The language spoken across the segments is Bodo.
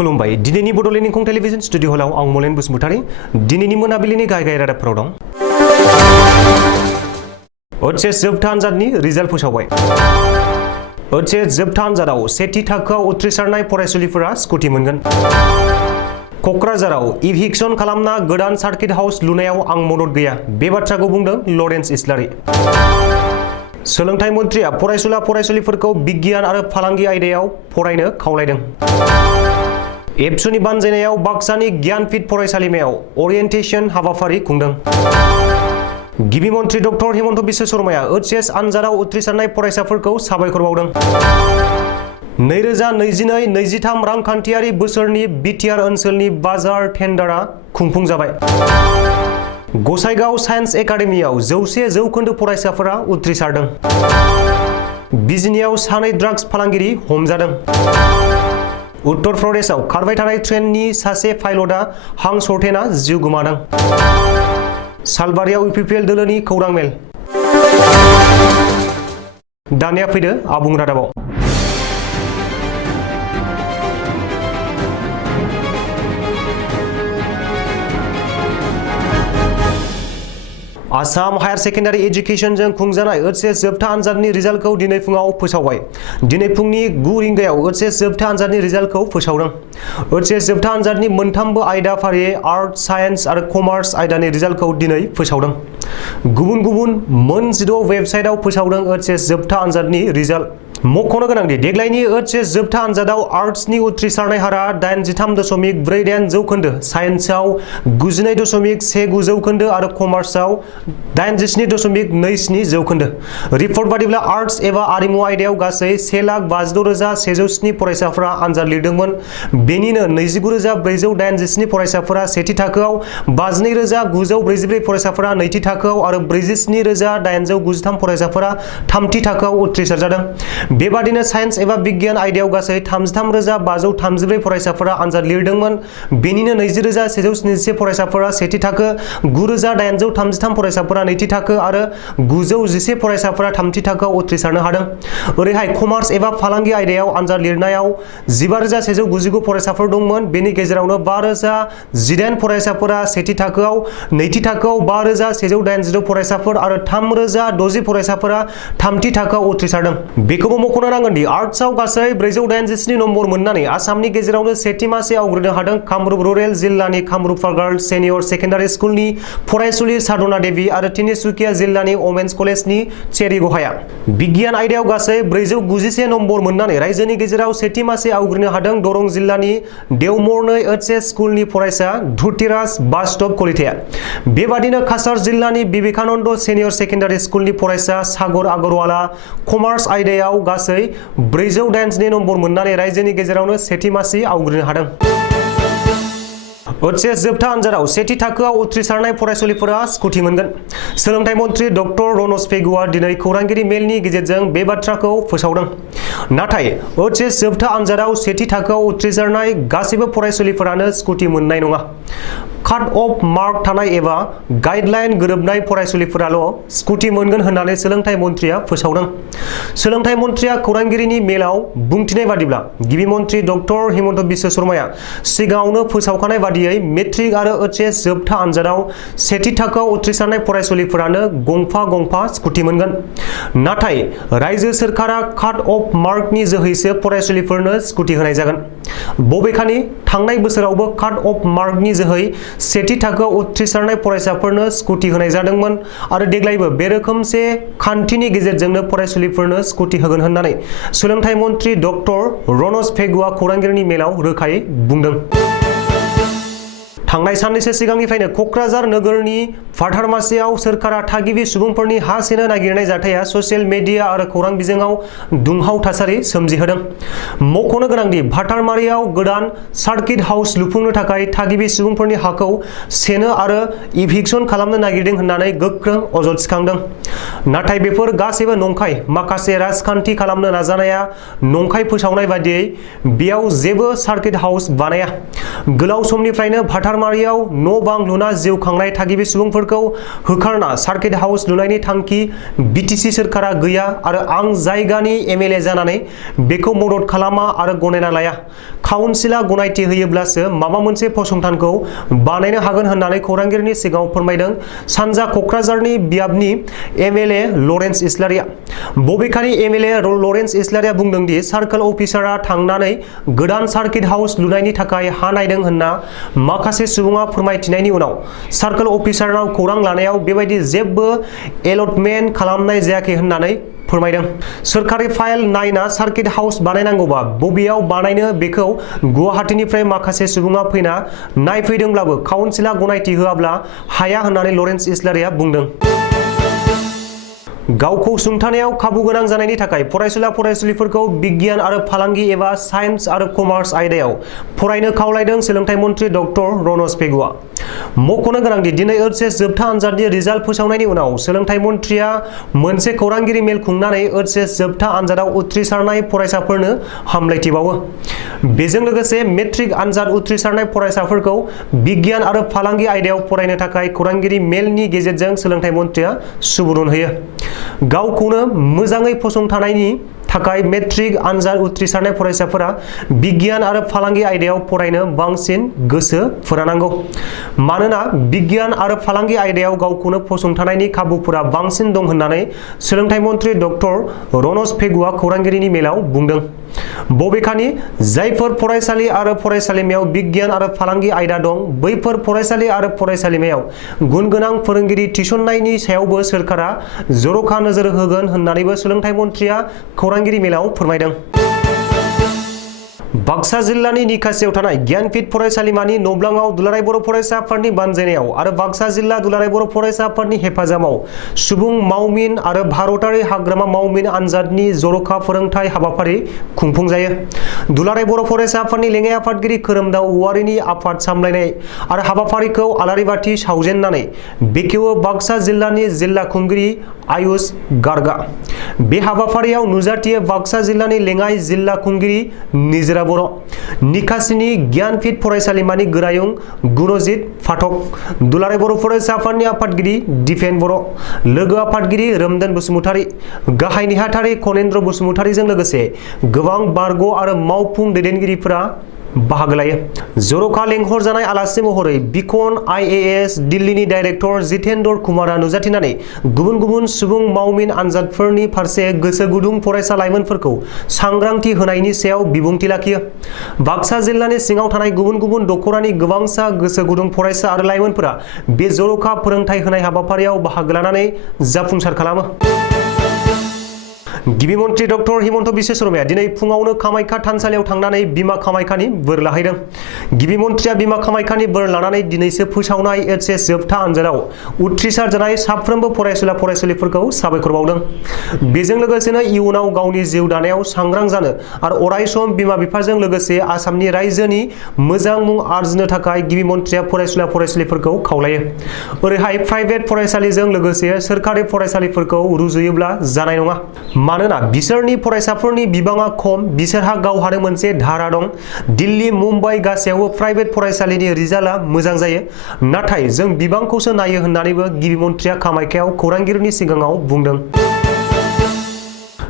खुलुमबाय दिनैनि बड'लेण्ड इंखं टेलिभिजन स्टुडिअ हलाव आं मलेन बसुमतारी दिनैनि मोनाबिलिनि गाहाय रादाबफोराव दं। ओइचएस जोबथा आनजादनि रिजाल्ट फोसावबाय। ओइचएस जोबथा आनजादाव सेथि थाखोआव उथ्रिसारनाय फरायसुलिफोरा स्कुटि मोनगोन। क'क्राझाराव इभिक्सन खालामना गोदान सार्किट हाउस लुनायाव आं मदद गैया बे बाथ्राखौ बुंदों लरेन्स इस्लारि। सोलोंथाइ मन्थ्रिया फरायसुलिफोरखौ बिगियान आरो फालांगि आयदायाव फरायनो खावलायदों। एबसुनि बानजायनायाव बाक्सानि गियानपीठ फरायसालिमायाव ओरियेन्टेसन हाबाफारि खुंदों। गिबि मन्थ्रि डक्टर हिमन्त बिश्व शर्माया ओइचएस आनजादाव उथ्रिसारनाय फरायसाफोरखौ साबायखर बावदों। 2022-23 रांखान्थियारि बोसोरनि बिटिआर ओनसोलनि बाजार टेन्डारआ खुंफुंजाबाय। गसाइगाव साइन्स एकाडेमियाव 100% फरायसाफोरा उथ्रिसारदों। बिजनियाव सानै ड्राग्स फालांगिरि हमजादों। उत्तर प्रदेशआव खारबाय थानाय ट्रेननि सासे पाइलटआ हां सरथेना जिउ गोमादों। सालबारियाव इउपिपिएल दोलोनि खौरां मेल। दानिया फैदो आबुं रादाबाव। आसाम हायार सेकेन्डारि एजुकेशनजों खुंजानाय ओइचएस जोबथा आनजादनि रिजाल्टखौ दिनै फुङाव फोसावबाय। दिनै फुंनि 9 रिंगायाव ओइचएस जोबथा आनजादनि रिजाल्टखौ फोसावदों। ओइचएस जोबथा आनजादनि मोनथामबो आयदा फारियै आर्ट, साइन्स आरो कमार्स आयदानि रिजाल्टखौ दिनै फोसावदों। गुबुन गुबुन मोन 16 वेबसाइटआव फोसावदों ओइचएस जोबथा आनजादनि रिजाल्ट। मख'नो गोनांदि देग्लायनि ओइचएस जोबथा आनजादाव आर्ट्सनि उथ्रिसारनाय हारा 83.48%, साइन्सआव 92.19% आरो कमार्सआव 87.27%। रिपर्ट बादिब्ला आर्ट्स एबा आरिमु आयदायाव गासै 1,56,107 फरायसाफोरा आनजाद लिरदोंमोन। बेनिनो 29,487 फरायसाफोरा सेथि थाखोआव, 52,944 फरायसाफोरा नैथि थाखोआव आरो 47,893 फरायसाफोरा थामथि थाखोआव उथ्रिसार जादों। बेबादिनो साइन्स एबा बिगियान आयदायाव गासै 33,534 फरायसाफोरा आनजाद लिरदोंमोन। बेनिनो 20,174 फरायसाफोरा सेथि थाखो, 9,833 फरायसाफोरा नैथि थाखो आरो 911 फरायसाफोरा थामथि थाखोआव उथ्रिसारनो हादों। ओरैहाय कमार्स एबा फालांगि आयदायाव आनजाद लिरनायाव 15,199 फरायसाफोर दंमोन। बेनि गेजेरावनो 5,018 फरायसाफोरा सेथि थाखोआव, नैथि थाखोआव 5,186 फरायसाफोर आरो 3,060 फरायसाफोरा थामथि थाखोआव उथ्रिसारदों। बेखौबो मख'नो नांगोन दि आर्ट्सआव गासै 487 नम्बर मोननानै आसामनि गेजेरावनो सेथि मासि आवग्रिनो हादों कामरुप रुरेल जिल्लानि कामरुपा गार्लस सेनियर सेकेन्डारि स्कुलनि फरायसुलि साधना देवी आरो तिनिसुकिया जिल्लानि वमेन्स कलेजनि चेरि गहाया। बिगियान आयदायाव गासै 491 नम्बर मोननानै रायजोनि गेजेराव सेथि मासि आवग्रिनो हादों दरं जिल्लानि देवमरनै ओइचएस स्कुलनि फरायसा धुतिराज बास्तव कलिताया। बेबादिनो काछार जिल्लानि विवेकानन्द सेनियर सेकेन्डारि स्कुलनि फरायसा सागर अगरवाला कमार्स आयदायाव गासै 482 नम्बर मोननानै रायजोनि गेजेरावनो सेथि मासि आवग्रिनो हादों। ओइचएस जोबथा आनजादाव सेथि थाखोआव उथ्रिसारनाय फरायसुलिफोरा स्कुटि मोनगोन। सोलोंथाइ मन्थ्रि डक्टर रनज पेगुआ दिनै खौरांगिरि मेलनि गेजेरजों बे बाथ्राखौ फोसावदों। नाथाय ओइचएस जोबथा आनजादाव सेथि थाखोआव उथ्रिसारनाय गासैबो फरायसुलिफोरानो स्कुटि मोननाय नङा। काट अफ मार्क थानाय एबा गाइडलाइन गोरोबनाय फरायसुलिफोराल' स्कुटि मोनगोन होननानै सोलोंथाइ मन्थ्रिया फोसावदों। सोलोंथाइ मन्थ्रिया खौरांगिरिनि मेलाव बुंथिनाय बादिब्ला गिबि मन्थ्रि डक्टर हिमन्त बिश्व शर्माया सिगाङावनो फोसावखानाय बादियै मेट्रिक आरो ओइचएस जोबथा आनजादाव सेथि थाखोआव उथ्रिसारनाय फरायसुलिफोरानो गंफा स्कुटि मोनगोन। नाथाय रायजो सोरखारा काट अफ मार्कनि जोहैसो फरायसुलिफोरनो स्कुटि होनाय जागोन। बबेखानि थांनाय बोसोरावबो काट अफ मार्कनि जोहै सेथि थाखोआव उथ्रिसारनाय फरायसाफोरनो स्कुटि होनाय जादोंमोन आरो देग्लायबो बे रोखोमसे खान्थिनि गेजेरजोंनो फरायसुलिफोरनो स्कुटि होगोन होननानै सोलोंथाइ मन्थ्रि डक्टर रनज पेगुआ खौरांगिरिनि मेलाव रोखायै बुंदों। थांनाय साननैसो सिगांनिफ्रायनो क'क्राझार नोगोरनि भाटारमासियाव सोरखारा थागिबि सुबुंफोरनि हा सेनो नागिरनाय जाथाया ससियेल मिडिया आरो खौरां बिजोङाव दुंहाव थासारि सोमजिहोदों। मख'नो गोनांदि भाटारमारियाव गोदान सार्किट हाउस लुफुंनो थाखाय थागिबि सुबुंफोरनि हाखौ सेनो आरो इभिक्सन खालामनो नागिरदों होननानै गोख्रों अजद सिखांदों। नाथाय बेफोर गासैबो नंखाय। माखासे राजखान्थि खालामनो नाजानाया नंखाय फोसावनाय बादियै बेयाव जेबो सार्किट हाउस बानाया। गोलाव समनिफ्रायनो भाटार सारमारियाव न' बां लुना जिउ खांनाय थागिबि सुबुंफोरखौ होखारना सार्किट हाउस लुनायनि थांखि बिटिसि सोरखारा गैया आरो आं जायगानि एमएलए जानानै बेखौ मदद खालामा आरो गनायना लाया। काउन्सिला गनायथि होयोब्लासो माबा मोनसे फसंथानखौ बानायनो हागोन होननानै खौरांगिरिनि सिगाङाव फोरमायदों सानजा क'क्राझारनि बियाबनि एमएलए लरेन्स इस्लारिया। बबेखानि एमएलए लरेन्स इस्लारिया बुंदों दि सार्कल अफिसारआ थांनानै गोदान सार्किट हाउस लुनायनि थाखाय हा नायदों होनना माखासे सुबुङा फोरमायथिनायनि उनाव सार्कल अफिसारनाव खौरां लानायाव बेबायदि जेबो एलटमेन्ट खालामनाय जायाखै होननानै फोरमायदों। सोरखारि फाइल नायना सार्किट हाउस बानायनांगौबा बबेयाव बानायनो बेखौ गुवाहाटीनिफ्राय माखासे सुबुङा फैना नायफैदोंब्लाबो काउन्सिला गनायथि होआब्ला हाया होननानै लरेन्स इस्लारिया बुंदों। गावखौ सुंथानायाव खाबु गोनां जानायनि थाखाय फरायसुला फरायसुलिफोरखौ बिगियान आरो फालांगि एबा साइन्स आरो कमार्स आयदायाव फरायनो खावलायदों सोलोंथाइ मन्थ्रि डक्टर रनज पेगुआ। मख'नो गोनांदि दिनै ओइचएस जोबथा आनजादनि रिजाल्ट फोसावनायनि उनाव सोलोंथाइ मन्थ्रिया मोनसे खौरांगिरि मेल खुंनानै ओइचएस जोबथा आनजादाव उथ्रिसारनाय फरायसाफोरनो हामलायथि बावो। बेजों लोगोसे मेट्रिक आनजाद उथ्रिसारनाय फरायसाफोरखौ बिगियान आरो फालांगि आयदायाव फरायनो थाखाय खौरांगिरि मेलनि गेजेरजों सोलोंथाइ मन्थ्रिया सुबुरुन होयो। गावखौनो मोजाङै फसंथानायनि थाखाय मेट्रिक आनजाद उथ्रिसारनाय फरायसाफोरा बिगियान आरो फालांगि आयदायाव फरायनो बांसिन गोसो फोरानांगौ। मानोना बिगियान आरो फालांगि आयदायाव गावखौनो फसंथानायनि खाबुफोरा बांसिन दं होननानै सोलोंथाइ मन्थ्रि डक्टर रनज पेगुआ खौरांगिरिनि मेलाव बुंदों। बबेखानि जायफोर फरायसालि आरो फरायसालिमायाव बिगियान आरो फालांगि आयदा दं बैफोर फरायसालि आरो फरायसालिमायाव गुन गोनां फोरोंगिरि थिसननायनि सायावबो सोरखारा जर'खा नोजोर होगोन होननानैबो सोलोंथाइ मन्थ्रिया खौरांगिरि मेलाव फोरमायदों। बाक्सा जिल्लानि निकासियाव थानाय गियानपीठ फरायसालिमानि नब्लाङाव दुलाराय बर' फरायसा आफादनि बानजायनायाव आरो बाक्सा जिल्ला दुलाराय बर' फरायसा आफादनि हेफाजाबाव सुबुं मावमिन आरो भारतारि हाग्रामा मावमिन आनजादनि जर'खा फोरोंथाय हाबाफारि खुंफुंजायो। दुलाराय बर' फरायसा आफादनि लेङाइ आफादगिरि खोरोमदाव औवारिनि आफाद सामलायनाय आरो हाबाफारिखौ आलारि बाथि सावजेननानै बेखेवो बाक्सा जिल्लानि जिल्ला खुंगिरि आयुष गारगा। बे हाबाफारियाव नुजाथियो बाक्सा जिल्लानि लेङाइ जिल्ला खुंगिरि निजोरा बर', निकासिनि गियानपीठ फरायसालिमानि गोरायुं गुणजित फाथक, दुलाराय बर' फरायसा आफादनि आफादगिरि दिपेन बर', लोगो आफादगिरि रोमदोन बसुमतारी, गाहाय नेहाथारि खनेन्द्र बसुमतारीजों लोगोसे गोबां बारग' आरो मावफुं दैदेनगिरिफोरा बाहागो लायो। जर'खा लेंहर जानाय आलासि महरै बिकन आइएएस दिल्लीनि डाइरेक्टर जितेन्द्र कुमारा नुजाथिनानै गुबुन गुबुन सुबुं मावमिन आनजादफोरनि फारसे गोसो गुदुं फरायसा लाइमोनफोरखौ सांग्रांथि होनायनि सायाव बिबुंथि लाखियो। बाक्सा जिल्लानि सिङाव थानाय गुबुन गुबुन दख'रानि गोबांसा गोसो गुदुं फरायसा आरो लाइमोनफोरा बे जर'खा फोरोंथाय होनाय हाबाफारियाव बाहागो लानानै जाफुंसार खालामो। गिबि मन्थ्रि डक्टर हिमन्त बिश्व शर्माया दिनै फुङावनो कामाख्या थानसालियाव थांनानै बिमा कामाख्यानि बोर लाहैदों। गिबि मन्थ्रिया बिमा कामाख्यानि बोर लानानै दिनैसो फोसावनाय ओइचएस जोबथा आनजादाव उथ्रिसार जानाय साफ्रोमबो फरायसुला फरायसुलिफोरखौ साबायखर बावदों। बेजों लोगोसेनो इयुनाव गावनि जिउ दानायाव सांग्रां जानो आरो अरायसम बिमा बिफाजों लोगोसे आसामनि रायजोनि मोजां मुं आरजिनो थाखाय गिबि मन्थ्रिया फरायसुला फरायसुलिफोरखौ खावलायो। ओरैहाय प्राइभेट फरायसालिजों लोगोसे सोरखारि फरायसालिफोरखौ रुजुयोब्ला जानाय नङा। मानोना बिसोरनि फरायसाफोरनि बिबाङा खम, बिसोरहा गावहानो मोनसे धारा दं। दिल्ली, मुम्बाइ गासैयावबो प्राइभेट फरायसालिनि रिजाल्टआ मोजां जायो। नाथाय जों बिबांखौसो नायो होननानैबो गिबि मन्थ्रिया कामाख्याव खौरांगिरिनि सिगाङाव बुंदों।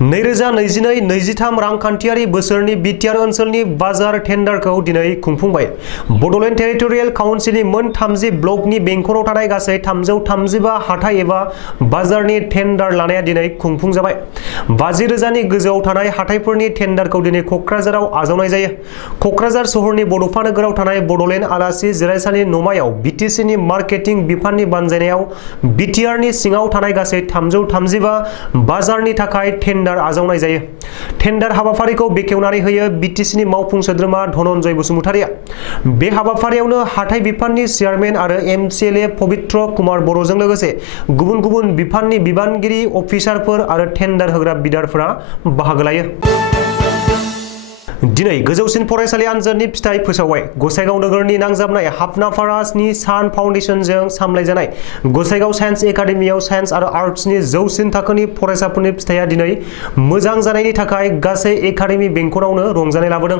2022-23 रांखान्थियारि बोसोरनि बिटिआर ओनसोलनि बाजार टेन्डारखौ दिनै खुंफुंबाय। बड'लेण्ड टेरिटरियेल काउन्सिलनि मोन 30 ब्लकनि बेंखनाव थानाय गासै 335 हाथाइ एबा बाजारनि टेन्डार लानाया दिनै खुंफुंजाबाय। 50,000नि गोजौआव थानाय हाथाइफोरनि टेन्डारखौ दिनै क'क्राझाराव आजावनाय जायो। क'क्राझार सहरनि बड'फा नोगोराव थानाय बड'लेण्ड आलासि जिरायसालि नमायाव बिटिसिनि मार्केटिं बिफाननि बानजायनायाव बिटिआरनि सिङाव थानाय गासै 335 बाजारनि थाखाय टेन्डार आजावनाय जायो। टेन्डार हाबाफारिखौ बेखेवनानै होयो बिटिसिनि मावफुं सोद्रोमा धनन्जय बसुमतारीया। बे हाबाफारियावनो हाथाइ बिफाननि चेयारमेन आरो एमसिएलए पबित्र कुमार बर'जों लोगोसे गुबुन गुबुन बिफाननि बिबानगिरि, अफिसारफोर आरो टेन्डार होग्रा बिडारफोरा बाहागो लायो। दिनै गोजौसिन फरायसालि आनजादनि फिथाइ फोसावबाय। गसाइगाव नोगोरनि नांजाबनाय हाफनाफारानि सान फाउन्डेसनजों सामलायजानाय गसाइगाव साइन्स एकाडेमियाव साइन्स आरो आर्ट्सनि जौसिन थाखोनि फरायसाफोरनि फिथाइया दिनै मोजां जानायनि थाखाय गासै एकाडेमि बेंखनावनो रंजानाय लाबोदों।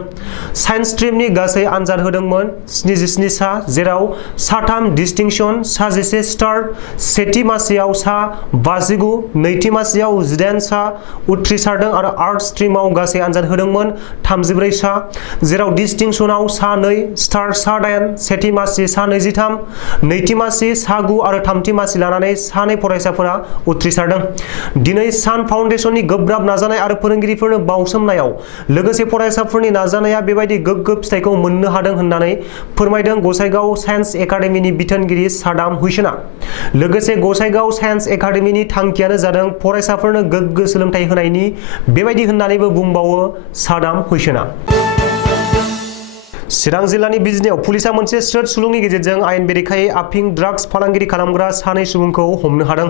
साइन्स स्ट्रिमनि गासै आनजाद होदोंमोन 77 सा, जेराव सा3 डिस्टिंक्शन, सा 11 स्टार, सेथि मासियाव सा 59, नैथि मासियाव 18 सा उथ्रिसारदों आरो आर्ट्स स्ट्रिमाव गासै आनजाद होदोंमोन 34 सा, जेराव डिस्टिंक्शनाव सा 2, स्टार सा 8, सेथि मासि सा 23, नैथि मासि सा 9 आरो थामथि मासि लानानै सा 2 फरायसाफोरा उथ्रिसारदों। दिनै सान फाउन्डेसननि गोब्राब नाजानाय आरो फोरोंगिरिफोरनो बाउसोमनायाव लोगोसे फरायसाफोरनि नाजानाया बेबायदि गोग्गो फिथाइखौ मोननो हादों होननानै फोरमायदों गसाइगाव साइन्स एकाडेमिनि बिथोनगिरि सादाम हुसैना। लोगोसे गसाइगाव साइन्स एकाडेमिनि थांखियानो जादों फरायसाफोरनो गोग्गो सोलोंथाइ होनायनि बेबायदि होननानैबो बुंबावो सादाम हुसैना। चिरां जिल्लानि बिजनियाव पुलिसा मोनसे स्रोद सुलुंनि गेजेरजों आयेन बेरेखायै आफिं ड्राग्स फालांगिरि खालामग्रा सानै सुबुंखौ हमनो हादों।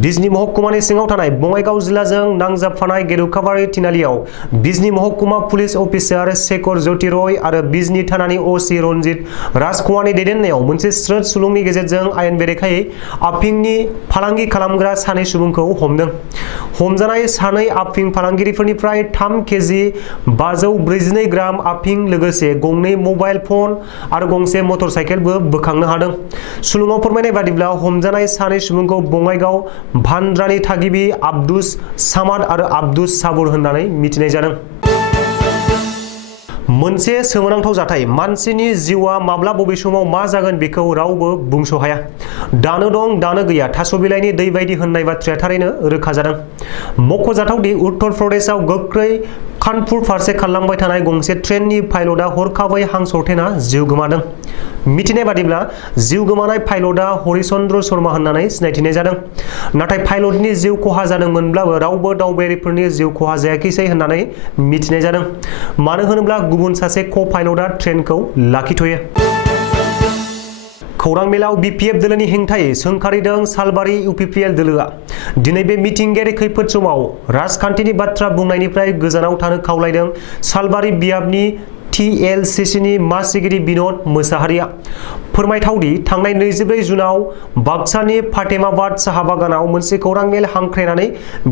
बिजनी महकुमानि सिङाव थानाय बङाइगाव जिल्लाजों नांजाबफानाय गेरुकाबारि तिनालियाव बिजनी महकुमा पुलिस अफिसार शेखर ज्योति रय आरो बिजनी थानानि असि रन्जित राजकुमारनि दैदेननायाव मोनसे स्रोद सुलुंनि गेजेरजों आयेन बेरेखायै आफिंनि फालांगि खालामग्रा सानै सुबुंखौ हमदों। हमजानाय सानै आफिं फालांगिरिफोरनिफ्राय 3 केजि 542 ग्राम आफिं लोगोसे गंनै मबाइल फन आरो गंसे मटर साइकेलबो बोखांनो हादों। सुलुङाव फोरमायनाय बादिब्ला हमजानाय सानै सुबुंखौ बङाइगाव भान्द्रानि थागिबि आब्दुस सामाद आरो आब्दुस साबुर होननानै मिथिनाय जादों। मोनसे सोमोनांथाव जाथाय। मानसिनि जिउआ माब्ला बबे समाव मा जागोन बेखौ रावबो बुंस' हाया। दानो दं दानो गैया थास' बिलाइनि दै बायदि होननाय बाथ्राया थारैनो रोखा जादों। मख'जाथावदि उत्तर प्रदेशआव गोख्रै कानपुर फारसे खारलांबाय थानाय गंसे ट्रेननि पाइलटआ हरखाबै हां सरथेना जिउ गोमादों। मिथिनाय बादिब्ला जिउ गोमानाय पाइलटआ हरिचन्द्र शर्मा होननानै सिनायथिनाय जादों। नाथाय पाइलटनि जिउ खहा जादोंमोनब्लाबो रावबो दावबायारिफोरनि जिउ खहा जायाखैसै होननानै मिथिनाय जादों। मानो होनोब्ला गुबुन सासे क'-पाइलटआ ट्रेनखौ लाखिथ'यो। खौरां मेलाव बिपिएफ दोलोनि हेंथायै सोंखारिदों सालबारि इउपिपिएल दोलोआ। दिनै बे मिथिंगायारि खैफोद समाव राजखान्थिनि बाथ्रा बुंनायनिफ्राय गोजानाव थानो खावलायदों सालबारि बियाबनि टिएलसिसिनि मासिगिरि बिन'द मोसाहारिया। फोरमायथावदि थांनाय 24 जुनाव बाक्सानि फातेमाबाद साहा बागानाव मोनसे खौरां मेल हांख्रायनानै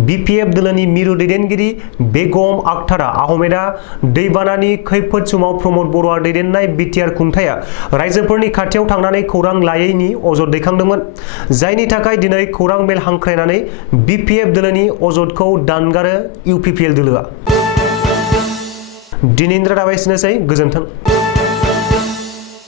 बिपिएफ दोलोनि मिरु दैदेनगिरि बेगम आखतारा आहमेदा दैबानानि खैफोद समाव प्रमद बर'आ दैदेननाय बिटिआर खुंथाया रायजोफोरनि खाथियाव थांनानै खौरां लायैनि अजद दैखांदोंमोन, जायनि थाखाय दिनै खौरां मेल हांख्रायनानै बिपिएफ दोलोनि अजदखौ दानगारो इउपिपिएल दोलोआ। दिनैनि रादाबा एसेनोसै, गोजोन्थों।